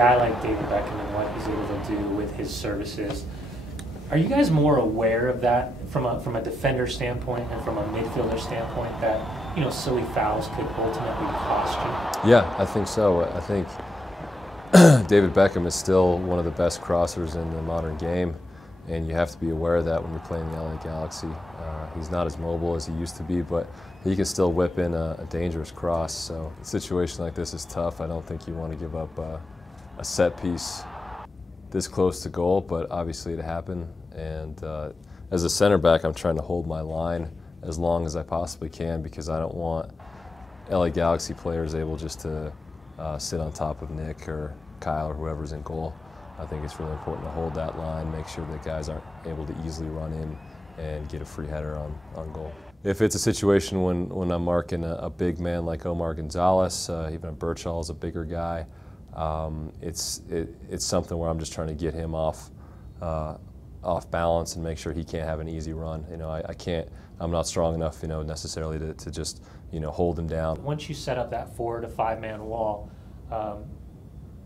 guy like David Beckham and what he's able to do with his services, are you guys more aware of that from a defender standpoint and from a midfielder standpoint, that silly fouls could ultimately cost you? Yeah, I think so. I think David Beckham is still one of the best crossers in the modern game, and you have to be aware of that when you're playing the LA Galaxy. He's not as mobile as he used to be, but he can still whip in a dangerous cross. So a situation like this is tough. I don't think you want to give up a set piece this close to goal, but obviously it happened. And as a center back, I'm trying to hold my line as long as I possibly can, because I don't want LA Galaxy players able just to sit on top of Nick or Kyle or whoever's in goal. I think it's really important to hold that line, make sure that guys aren't able to easily run in and get a free header on goal. If it's a situation when I'm marking a big man like Omar Gonzalez, even a Birchall is a bigger guy, it's something where I'm just trying to get him off balance and make sure he can't have an easy run. I'm not strong enough, necessarily to just, hold him down. Once you set up that 4 to 5 man wall,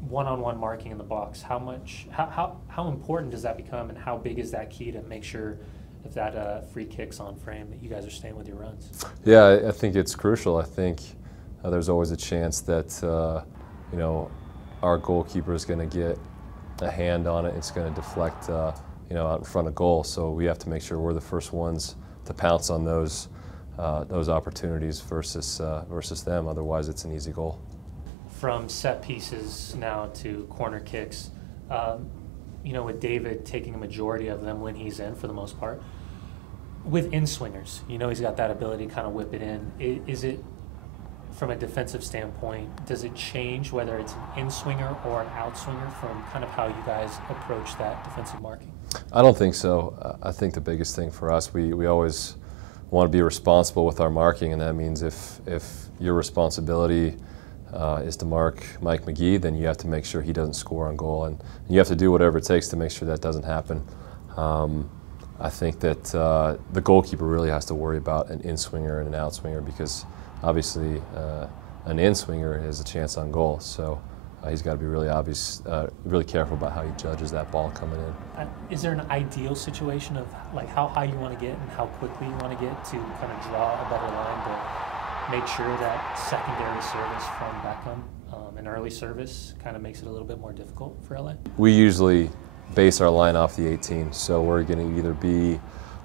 one-on-one marking in the box, how important does that become, and how big is that key to make sure if that free kick's on frame that you guys are staying with your runs? Yeah, I think it's crucial. I think there's always a chance that our goalkeeper is going to get a hand on it. It's going to deflect out in front of goal. So we have to make sure we're the first ones to pounce on those opportunities versus them. Otherwise, it's an easy goal. From set pieces now to corner kicks, with David taking a majority of them when he's in for the most part, with in-swingers, he's got that ability to kind of whip it in. Is it, from a defensive standpoint, does it change whether it's an in-swinger or an out-swinger from kind of how you guys approach that defensive marking? I don't think so. I think the biggest thing for us, we always want to be responsible with our marking, and that means if your responsibility is to mark Mike McGee, then you have to make sure he doesn't score on goal, and you have to do whatever it takes to make sure that doesn't happen. I think that the goalkeeper really has to worry about an in-swinger and an out-swinger, because obviously an in-swinger has a chance on goal. So he's got to be really careful about how he judges that ball coming in. Is there an ideal situation of like how high you want to get and how quickly you want to get to kind of draw a better line to make sure that secondary service from Beckham, an early service, kind of makes it a little bit more difficult for LA? We usually base our line off the 18, so we're going to either be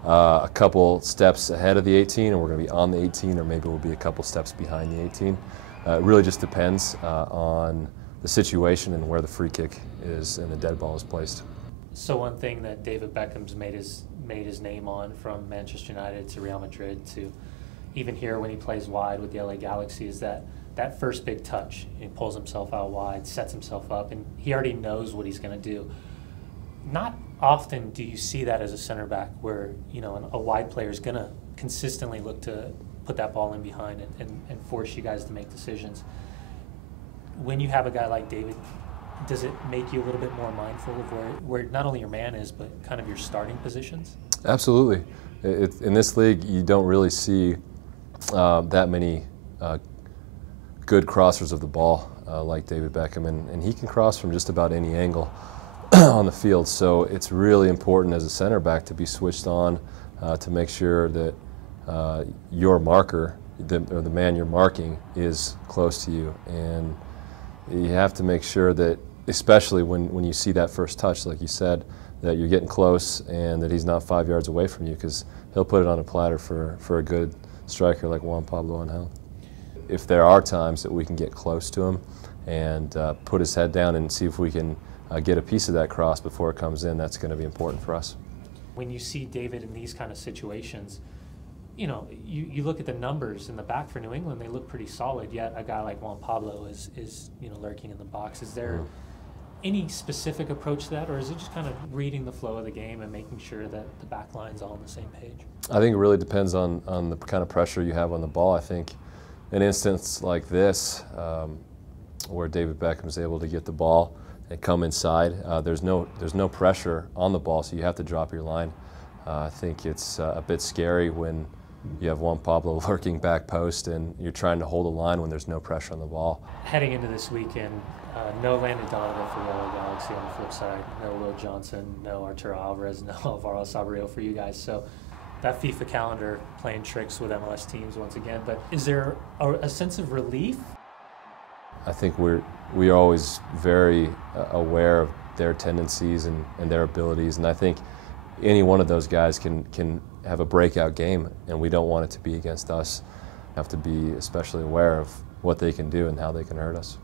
a couple steps ahead of the 18, or we're going to be on the 18, or maybe we'll be a couple steps behind the 18. It really just depends on the situation and where the free kick is and the dead ball is placed. So one thing that David Beckham's made his name on, from Manchester United to Real Madrid to even here when he plays wide with the LA Galaxy, is that first big touch. He pulls himself out wide, sets himself up, and he already knows what he's going to do. Not often do you see that as a center back, where a wide player is going to consistently look to put that ball in behind and force you guys to make decisions. When you have a guy like David, does it make you a little bit more mindful of where not only your man is, but kind of your starting positions? Absolutely. In this league, you don't really see that many good crossers of the ball like David Beckham, and he can cross from just about any angle on the field. So it's really important as a center back to be switched on to make sure that your marker, or the man you're marking, is close to you. And you have to make sure that, especially when you see that first touch, like you said, that you're getting close and that he's not 5 yards away from you, because he'll put it on a platter for a good striker like Juan Pablo Angel. If there are times that we can get close to him and put his head down and see if we can get a piece of that cross before it comes in, that's going to be important for us. When you see David in these kind of situations, you look at the numbers in the back for New England, they look pretty solid, yet a guy like Juan Pablo is lurking in the box. Is there any specific approach to that, or is it just kind of reading the flow of the game and making sure that the back line's all on the same page? I think it really depends on the kind of pressure you have on the ball. I think an instance like this, where David Beckham is able to get the ball and come inside, there's no pressure on the ball, so you have to drop your line. I think it's a bit scary when you have Juan Pablo lurking back post, and you're trying to hold a line when there's no pressure on the ball. Heading into this weekend, no Landon Donovan for the LA Galaxy on the flip side, no Will Johnson, no Arturo Alvarez, no Alvaro Sabrio for you guys. So that FIFA calendar playing tricks with MLS teams once again. But is there a sense of relief? I think we are always very aware of their tendencies and their abilities, and I think any one of those guys can have a breakout game, and we don't want it to be against us. Have to be especially aware of what they can do and how they can hurt us.